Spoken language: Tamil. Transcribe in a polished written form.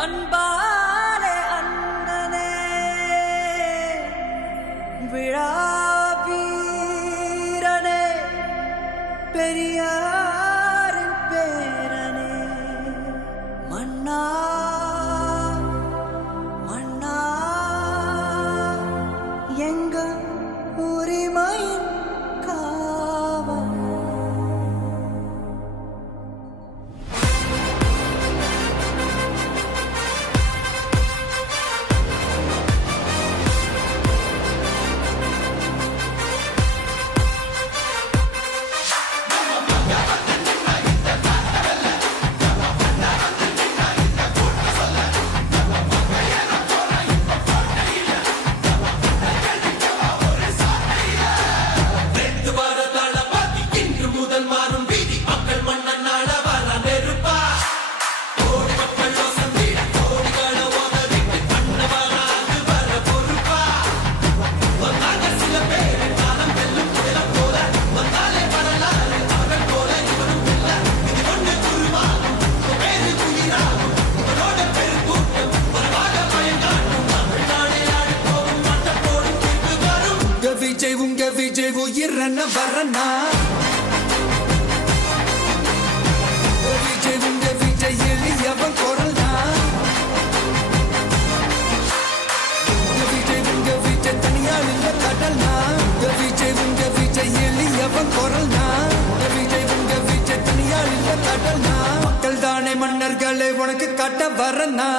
அன்பாலே அண்ணனே விழா வீரனே பெரியாரின் பேரனே மன்னா மன்னா எங்க உரிமையின் காவல் உங்க விஜய் உயிரன வரனா விஜய் உங்க விஜய் எளியவன் குரல்னா விஜய் உங்க விஜய் தனியால் இல்ல கடல்னா விஜய் உங்க விஜய் எளியவன் குரல்னா விஜய் உங்க விஜய் தனியால் இல்ல கடல்னா மக்கள் தானே மன்னர்களை உனக்கு காட்ட வரனா